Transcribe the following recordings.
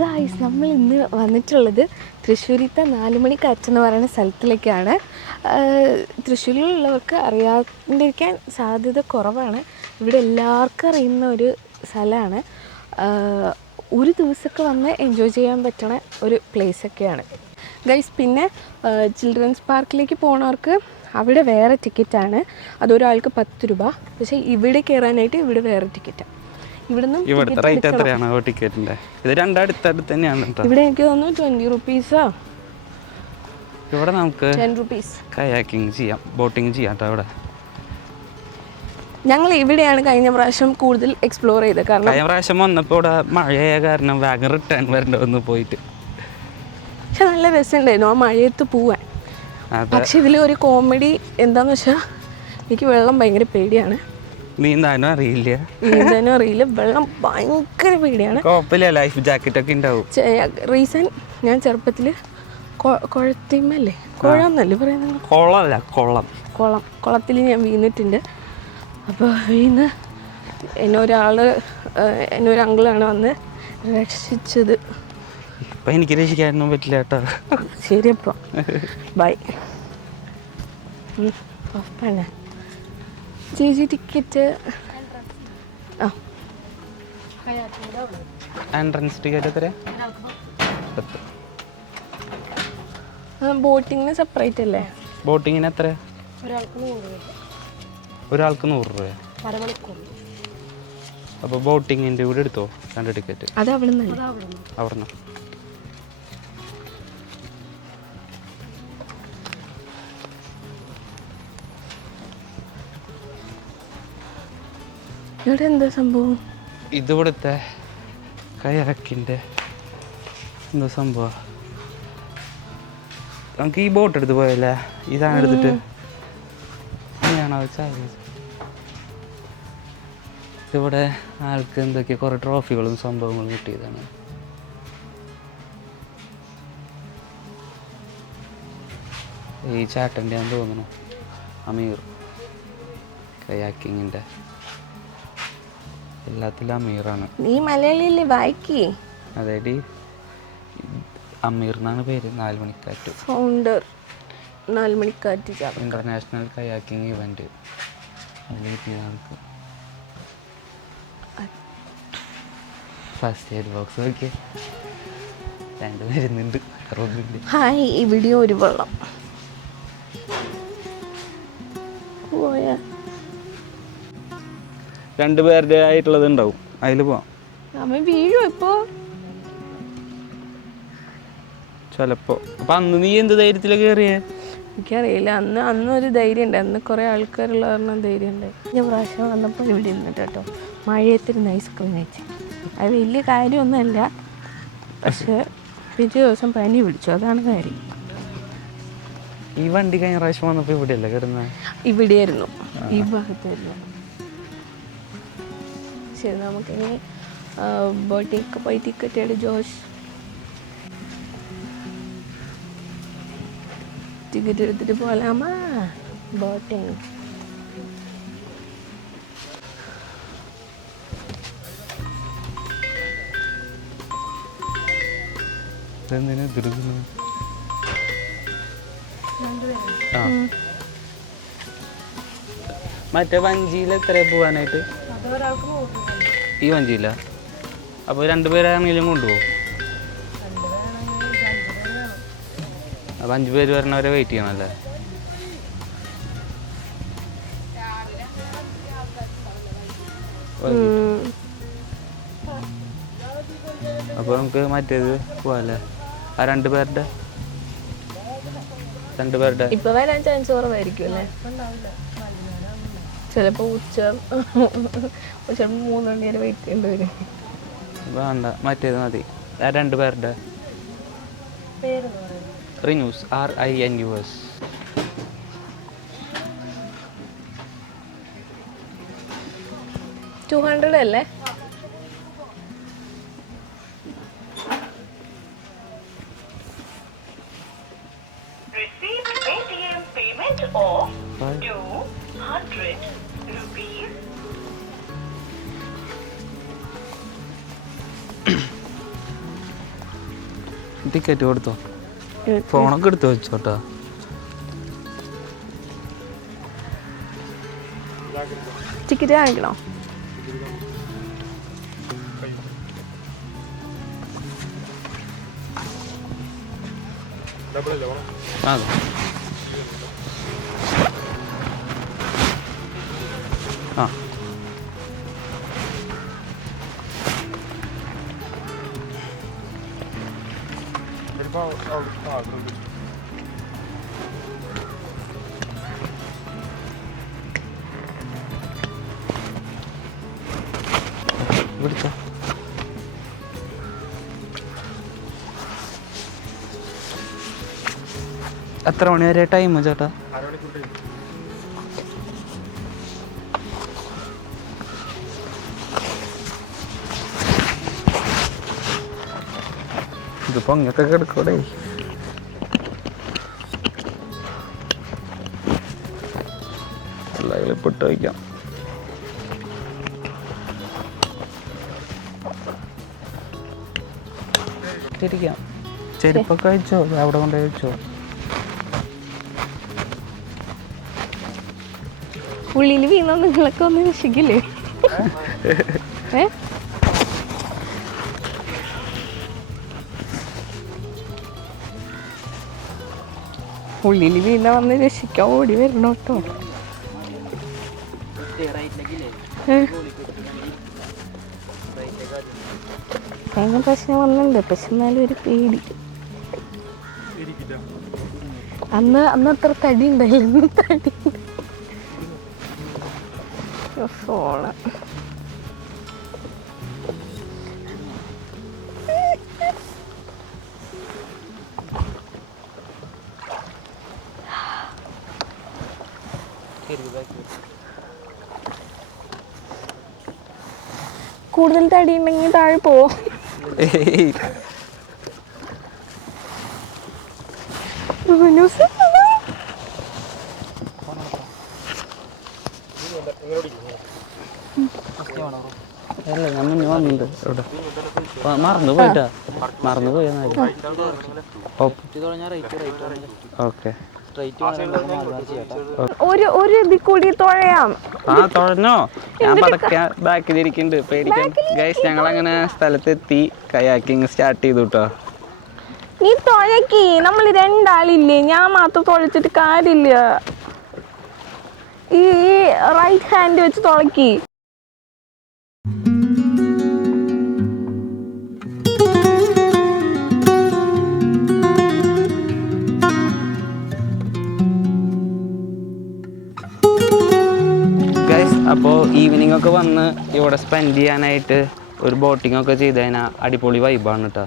Guys, നമ്മൾ ഇന്ന് വന്നിട്ടുള്ളത് തൃശ്ശൂരിത്തെ 4 മണി കാറ്റ് എന്ന് പറയുന്ന സ്ഥലത്തിലേക്കാണ്. തൃശ്ശൂരിലുള്ളവർക്ക് അറിയാണ്ടിരിക്കാൻ സാധ്യത കുറവാണ്. ഇവിടെ എല്ലാവർക്കും അറിയുന്ന ഒരു സ്ഥലമാണ്. ഒരു ദിവസമൊക്കെ വന്ന് എൻജോയ് ചെയ്യാൻ പറ്റണ ഒരു പ്ലേസൊക്കെയാണ് ഗൈസ്. പിന്നെ ചിൽഡ്രൻസ് പാർക്കിലേക്ക് പോണവർക്ക് അവിടെ വേറെ ടിക്കറ്റാണ്. അതൊരാൾക്ക് 10 രൂപ. പക്ഷേ ഇവിടെ കയറാനായിട്ട് ഇവിടെ വേറെ ടിക്കറ്റാണ്. ഇവിടുത്തെ റേറ്റ് എത്രയാണ് ടിക്കറ്റിന്റെ? ഇത് രണ്ടടുത്തടുത്ത് തന്നെയാണ്. ഇവിടെ എനിക്ക് തോന്നുന്നു 20 റുപ്പീസോ. ഇവിടെ നമുക്ക് 10 റുപ്പീസ് കയാക്കിങ് ചെയ്യാം, ബോട്ടിങ് ചെയ്യാം കേട്ടോ. ഇവിടെ ഞങ്ങൾ ഇവിടെയാണ് കഴിഞ്ഞ പ്രാവശ്യം കൂടുതൽ എക്സ്പ്ലോർ ചെയ്തത്. കാരണം കഴിഞ്ഞ പ്രാവശ്യം വന്നപ്പോൾ ഇവിടെ മഴയായ കാരണം വേഗം റിട്ടേൺ വരേണ്ടി പോയിട്ട്. പക്ഷെ നല്ല രസമുണ്ടായിരുന്നു ആ മഴയത്ത് പോവാൻ. പക്ഷെ ഇതിൽ ഒരു കോമഡി എന്താന്ന് വെച്ചാൽ എനിക്ക് വെള്ളം ഭയങ്കര പേടിയാണ്. നീന്താനും അറിയില്ല, വെള്ളം ഭയങ്കര പേടിയാണ്. ലൈഫ് ജാക്കറ്റ് ഒക്കെ ഉണ്ടാവും. റീസൺ ഞാൻ ചെറുപ്പത്തിൽ കുഴത്തിമല്ലേ, കുഴന്നല്ലേ പറയുന്നത്, കുളത്തിൽ ഞാൻ വീണിട്ടുണ്ട്. അപ്പോൾ വീണ് എന്നൊരു അങ്കിളാണ് വന്ന് രക്ഷിച്ചത്. ഇപ്പം എനിക്ക് രക്ഷിക്കാനൊന്നും പറ്റില്ല കേട്ടോ. ശരി, അപ്പോൾ ബൈ. ഉറപ്പാണ് ചേച്ചി ടിക്കറ്റ്. എൻട്രൻസ് ടിക്കറ്റ് എത്ര? ബോട്ടിങ്ങിന് സെപ്പറേറ്റ് അല്ലേ? ബോട്ടിങ്ങിന് എത്ര? ഒരാൾക്ക് 100 രൂപ. അപ്പോൾ ബോട്ടിങ്ങിൻ്റെ കൂടെ എടുത്തോ 2 ടിക്കറ്റ്. അത് അവിടുന്ന്. ഇവിടെ എന്താ സംഭവം? ഇതിവിടുത്തെ കയാക്കിൻ്റെ എന്തോ സംഭവം. നമുക്ക് ഈ ബോട്ട് എടുത്ത് പോയല്ലേ, ഇതാണ് എടുത്തിട്ട് അങ്ങനെയാണോ വെച്ചാൽ. ഇതിവിടെ ആൾക്ക് എന്തൊക്കെയോ കുറേ ട്രോഫികളും സംഭവങ്ങളും കിട്ടിയതാണ്. ഈ ചാട്ടൻ്റെ ആണെന്ന് തോന്നുന്നു, അമീർ കയാക്കിങ്ങിൻ്റെ. എല്ലാത്തിലും അമീറാണ്. നീ മലയാളിയല്ലേ, വായിക്കേ. അതായത് അമീർ എന്നാണ് പേര്. 4 മണിക്കാറ്റ് ഫൗണ്ടർ. 4 മണിക്കാറ്റ് ഇന്റർനാഷണൽ കയാക്കിംഗ് ഇവന്റ്. നമുക്ക് ഫസ്റ്റ് എയ്ഡ് ബോക്സ് നോക്കിയേ, 2 വരുന്നുണ്ട്. ഹായ്, ഈ വീഡിയോ ഒരു വെള്ളം പോയാ 2 പേരുടെ ആയിട്ടുള്ളത് ഉണ്ടാവും, അതിൽ പോവാം. അമ്മ വീഴും ഇപ്പോ ചിലപ്പോ. അപ്പൊ അന്ന് നീ എന്ത് ധൈര്യത്തിലൊക്കെ കയറിയേ? എനിക്കറിയില്ല. അന്നൊരു ധൈര്യം ഉണ്ട്. അന്ന് കുറേ ആൾക്കാരുള്ള കാരണം ധൈര്യം ഉണ്ട്. ഞാൻ പ്രാവശ്യം വന്നപ്പോൾ ഇവിടെ ഇരുന്നിട്ട് കേട്ടോ മഴയത്തിരുന്ന് ഐസ്ക്രീം കഴിച്ചു. അത് വലിയ കാര്യമൊന്നുമല്ല, പക്ഷെ പിറ്റേ ദിവസം പനി പിടിച്ചു, അതാണ് കാര്യം. ഈ വണ്ടി കഴിഞ്ഞ പ്രാവശ്യം വന്നപ്പോൾ ഇവിടെയല്ലേ കിടന്നത്? ഇവിടെയായിരുന്നു, ഈ ഭാഗത്തായിരുന്നു. ശരി, നമുക്കിനി ബോട്ടിക്ക് പോയി ടിക്കറ്റ് എടു ജോഷ്. ടിക്കറ്റ് എടുത്തിട്ട് പോലാമാ ബോട്ടിങ്. മറ്റേ വഞ്ചിയിൽ എത്ര പോവാനായിട്ട്? ഈ വഞ്ചിയില്ല. അപ്പോൾ 2 പേരാണെങ്കിലും കൊണ്ടുപോകും. അപ്പോൾ 5 പേര് വരണവരെ വെയിറ്റ് ചെയ്യണമല്ലേ? അപ്പോൾ നമുക്ക് മറ്റേത് പോവാല്ലേ? ആ 2 പേരുടെ ഇപ്പൊ വരാൻ ചാൻസ് കുറവായിരിക്കും അല്ലേ? ചിലപ്പോ ഉച്ച 3 മണി വരെ വെയിറ്റ് ചെയ്യേണ്ടി വരും. വേണ്ട, മറ്റേത് മതി. ആ 2 പേരുടെ റിന്യൂസ്, RINUS. $200 അല്ലേ? of 200 rupees. ടിക്കറ്റ് കൊടുത്തോ, ഫോണൊക്കെ എടുത്ത് വെച്ചോട്ടാ. ടിക്കറ്റ് കാണിക്കണോ? അതെ ആ പിടിച്ചോ. എത്ര മണി വരെ ടൈം ചേട്ടാ? ഇതിപ്പോ അങ്ങനത്തൊക്കെ എടുക്കൂടെ? എല്ലാ പെട്ട് വയ്ക്കാം. ഇരിക്കാം. ചെരുപ്പൊക്കെ വെച്ചോ, അവിടെ കൊണ്ടുപോയി വെച്ചോ. ഉള്ളിൽ വീണോ നിങ്ങളൊക്കെ ഒന്ന് രക്ഷിക്കില്ലേ? ഉള്ളിൽ വീണ വന്ന് രക്ഷിക്കാൻ ഓടി വരണം കേട്ടോ. ഭയങ്കര പ്രശ്നം വന്നിട്ടുണ്ട്, പക്ഷെ എന്നാലും ഒരു പേടി. അന്ന് അത്ര തടി ഉണ്ടായില്ല, തടി ഫോണ്. കൂടുതൽ തടി ഉണ്ടെങ്കിൽ താഴെ പോവും. അല്ല ഞാൻ മുന്നേ വന്നിട്ടുണ്ട് ഇവിടെ. മറന്നു പോയിട്ടാ, മറന്നു പോയി. ഓക്കെ ഒരു ഇതിൽ കൂടി തുഴയാം. ആ തുഴഞ്ഞോ, ഞാൻ പതക്കെ ബാക്കിലിരിക്കുന്നുണ്ട്, പേടിക്കാൻ. ഗൈസ് ഞങ്ങളങ്ങനെ സ്ഥലത്തെത്തി, കയാക്കിങ് സ്റ്റാർട്ട് ചെയ്തു കേട്ടോ. നീ തുഴക്കി, നമ്മൾ രണ്ടാളില്ലേ, ഞാൻ മാത്രം തുഴച്ചിട്ട് കാര്യമില്ല. ഈ റൈറ്റ് ഹാൻഡ് വെച്ച് തുഴക്കി. അപ്പോൾ ഈവനിങ് ഒക്കെ വന്ന് ഇവിടെ സ്പെൻഡ് ചെയ്യാനായിട്ട് ഒരു ബോട്ടിംഗ് ഒക്കെ ചെയ്ത് കഴിഞ്ഞാൽ അടിപൊളി വൈബാണ് കേട്ടോ.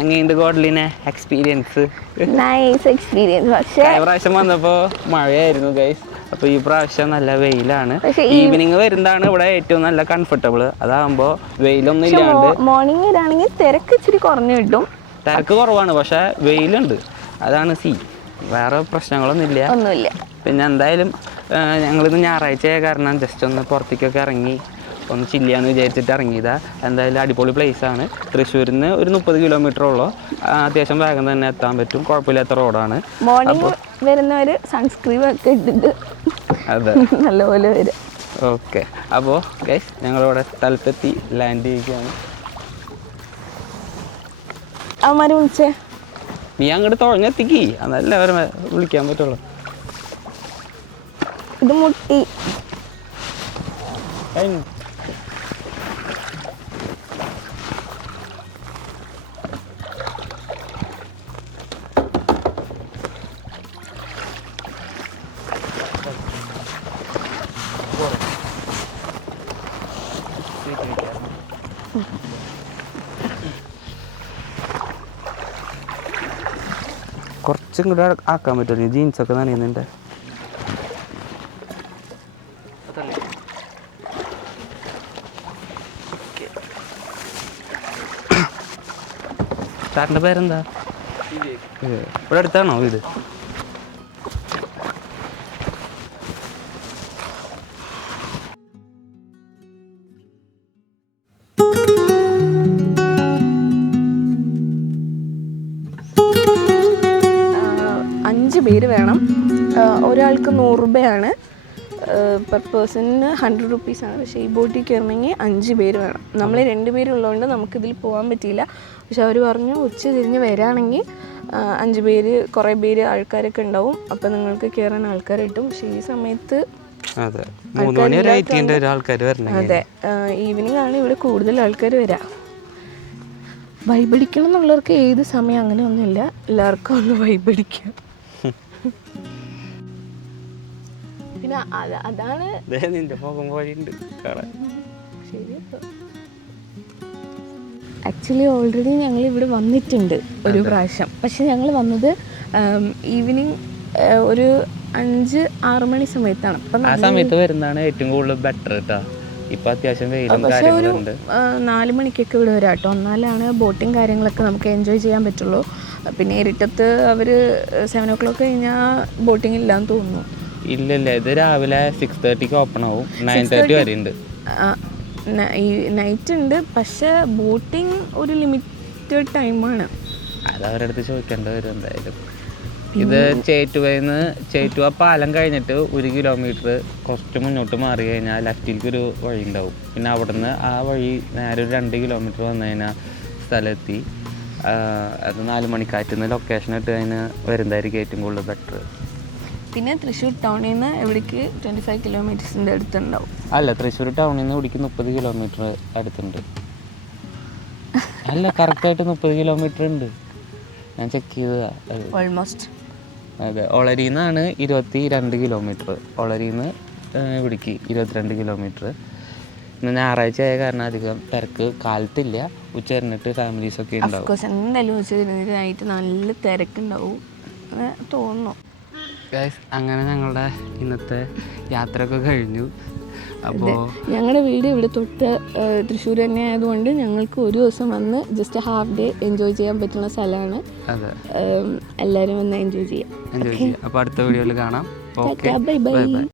എങ്ങനെയുണ്ട് ഗോഡ്ലിനെ എക്സ്പീരിയൻസ്? Nice experience. പക്ഷേ പ്രാവശ്യം വന്നപ്പോൾ മഴയായിരുന്നു ഗൈസ്, അപ്പോൾ ഈ പ്രാവശ്യം നല്ല വെയിലാണ്. ഈവനിങ് വരുന്നതാണ് ഇവിടെ ഏറ്റവും നല്ല കംഫർട്ടബിൾ. അതാകുമ്പോൾ വെയിലൊന്നും ഇല്ലാണ്ട് മോർണിംഗ് വരാണെങ്കിൽ തിരക്ക് ഇച്ചിരി കുറഞ്ഞു കിട്ടും. തിരക്ക് കുറവാണ്, പക്ഷേ വെയിലുണ്ട്, അതാണ് വേറെ ഒന്നുമില്ല. പിന്നെ എന്തായാലും ഞങ്ങളിന്ന് ഞായറാഴ്ചയായ കാരണം ജസ്റ്റ് ഒന്ന് പുറത്തേക്കൊക്കെ ഇറങ്ങി ഒന്ന് ചില്ലിയാന്ന് വിചാരിച്ചിട്ട് ഇറങ്ങിയതാ. എന്തായാലും അടിപൊളി പ്ലേസാണ്. തൃശ്ശൂരിൽ നിന്ന് ഒരു 30 കിലോമീറ്ററോളം, അത്യാവശ്യം വേഗം തന്നെ എത്താൻ പറ്റും, കുഴപ്പമില്ലാത്ത റോഡാണ്. മോർണിംഗ് വരുന്നവർ സൺസ്ക്രീൻ ഒക്കെ ഇട്ടിട്ട് അതെ നല്ലപോലെ വരും. ഓക്കെ, അപ്പോൾ ഗൈസ് ഞങ്ങളിവിടെ സ്ഥലത്തെത്തി ലാൻഡ് ചെയ്യുകയാണ്. അവന്മാർ വിളിച്ചേ, നീ അങ്ങോട്ട് തുഴഞ്ഞെത്തിക്കി, അതല്ല അവരെ വിളിക്കാൻ പറ്റുള്ളൂ. ഇത് മുട്ടി. കുറച്ചും കൂടെ ആക്കാൻ പറ്റുമോ? ജീൻസൊക്കെ നനയുന്നുണ്ട്. സാറിൻ്റെ പേരെന്താ? ഇവിടെ അടുത്താണോ വീട്? പേര് വേണം. ഒരാൾക്ക് 100 രൂപയാണ്, പെർ പേഴ്സണിന് 100 റുപ്പീസാണ്. പക്ഷേ ഈ ബോട്ടിൽ കയറണമെങ്കിൽ 5 പേര് വേണം. നമ്മൾ 2 പേരുള്ളതുകൊണ്ട് നമുക്കിതിൽ പോകാൻ പറ്റിയില്ല. പക്ഷെ അവർ പറഞ്ഞു ഉച്ച തിരിഞ്ഞ് വരികയാണെങ്കിൽ 5 പേര്, കുറേ പേര് ആൾക്കാരൊക്കെ ഉണ്ടാവും, അപ്പോൾ നിങ്ങൾക്ക് കയറാൻ ആൾക്കാർ കിട്ടും. പക്ഷേ ഈ സമയത്ത് അതെ 3 മണി വരെ വെയിറ്റ് ചെയ്യേണ്ട ഒരാൾക്കാർ വരണം. അതെ, ഈവനിങ് ആണ് ഇവിടെ കൂടുതൽ ആൾക്കാർ വരാം. വൈബടിക്കണം എന്നുള്ളവർക്ക് ഏത് സമയം അങ്ങനെ ഒന്നുമില്ല, എല്ലാവർക്കും ഒന്ന് വൈബടിക്കാം. പിന്നെ അതാണ് നിന്റെ മുഖം പോലെയുണ്ട് കാണാൻ. ശരി. ആക്ച്വലി ഓൾറെഡി ഞങ്ങൾ ഇവിടെ വന്നിട്ടുണ്ട് ഒരു പ്രാവശ്യം. പക്ഷെ ഞങ്ങൾ വന്നത് ഈവനിങ് ഒരു 5-6 മണി സമയത്താണ്. അപ്പം ആ സമയത്ത് വരുന്നതാണ് ഏറ്റവും കൂടുതൽ ബെറ്റർ കേട്ടോ. ഇപ്പം അത്യാവശ്യം വെയിലും പക്ഷെ ഒരു കാര്യങ്ങളുണ്ട്. 4 മണിക്കൊക്കെ ഇവിടെ വരാം കേട്ടോ. എന്നാലാണ് ബോട്ടിങ് കാര്യങ്ങളൊക്കെ നമുക്ക് എൻജോയ് ചെയ്യാൻ പറ്റുള്ളൂ. പിന്നെ ഇരുട്ടത്ത് അവർ 7 o'clock കഴിഞ്ഞാൽ ബോട്ടിങ് ഇല്ലാന്ന് തോന്നുന്നു. ഇല്ല, ഇത് രാവിലെ 6:30 ഓപ്പൺ ആവും, 9:30 വരെ ഉണ്ട്. നൈറ്റ് ഉണ്ട്, പക്ഷെ ബോട്ടിങ് ഒരു ലിമിറ്റഡ് ടൈമാണ്. അത് അവരുടെ അടുത്ത് ചോദിക്കേണ്ടി വരും എന്തായാലും. ഇത് ചേറ്റുവ പാലം കഴിഞ്ഞിട്ട് 1 കിലോമീറ്റർ കുറച്ച് മുന്നോട്ട് മാറി കഴിഞ്ഞാൽ ലെഫ്റ്റിലേക്ക് ഒരു വഴി ഉണ്ടാവും. പിന്നെ അവിടെ നിന്ന് ആ വഴി നേരെ ഒരു 2 കിലോമീറ്റർ വന്നു കഴിഞ്ഞാൽ സ്ഥലമെത്തി. അത് 4 മണിക്കാറ്റിൽ നിന്ന് ലൊക്കേഷൻ ഇട്ട് അതിന് വരുന്നതായിരിക്കും ഏറ്റവും കൂടുതൽ ബെറ്റർ. പിന്നെ തൃശ്ശൂർ ടൗണിൽ നിന്ന് ഇവിടേക്ക് 25 കിലോമീറ്റേഴ്സിൻ്റെ അടുത്തുണ്ടാവും. അല്ല, തൃശ്ശൂർ ടൗണിൽ നിന്ന് ഇവിടേക്ക് 30 കിലോമീറ്റർ അടുത്തുണ്ട്. അല്ല, കറക്റ്റായിട്ട് 30 കിലോമീറ്റർ ഉണ്ട്, ഞാൻ ചെക്ക് ചെയ്തതാണ്. ഓൾമോസ്റ്റ്. അതെ, ഒളരിയിൽ നിന്നാണ് 22 കിലോമീറ്റർ, ഒളരിയിൽ നിന്ന് ഇവിടേക്ക് 22 കിലോമീറ്റർ. ഇന്ന് ഞായറാഴ്ച ആയ കാരണം അധികം തിരക്ക് കാലത്തില്ല. ഉച്ച കഴിഞ്ഞിട്ട് ഫാമിലീസൊക്കെ ഉണ്ടാവും. ഓഫ്കോഴ്സ് എന്തായാലും ഉച്ച കഴിഞ്ഞിട്ട് നല്ല തിരക്കുണ്ടാവും തോന്നുന്നു. അങ്ങനെ ഞങ്ങളുടെ ഇന്നത്തെ യാത്രയൊക്കെ കഴിഞ്ഞു. അപ്പോൾ ഞങ്ങളുടെ വീട് ഇവിടെ തൊട്ട് തൃശ്ശൂർ തന്നെ ആയതുകൊണ്ട് ഞങ്ങൾക്ക് ഒരു ദിവസം വന്ന് ജസ്റ്റ് ഹാഫ് ഡേ എൻജോയ് ചെയ്യാൻ പറ്റുന്ന സ്ഥലമാണ്. അതെ, എല്ലാവരും വന്ന് എൻജോയ് ചെയ്യാം. അപ്പോൾ അടുത്ത വീഡിയോയിൽ കാണാം. Okay, bye bye.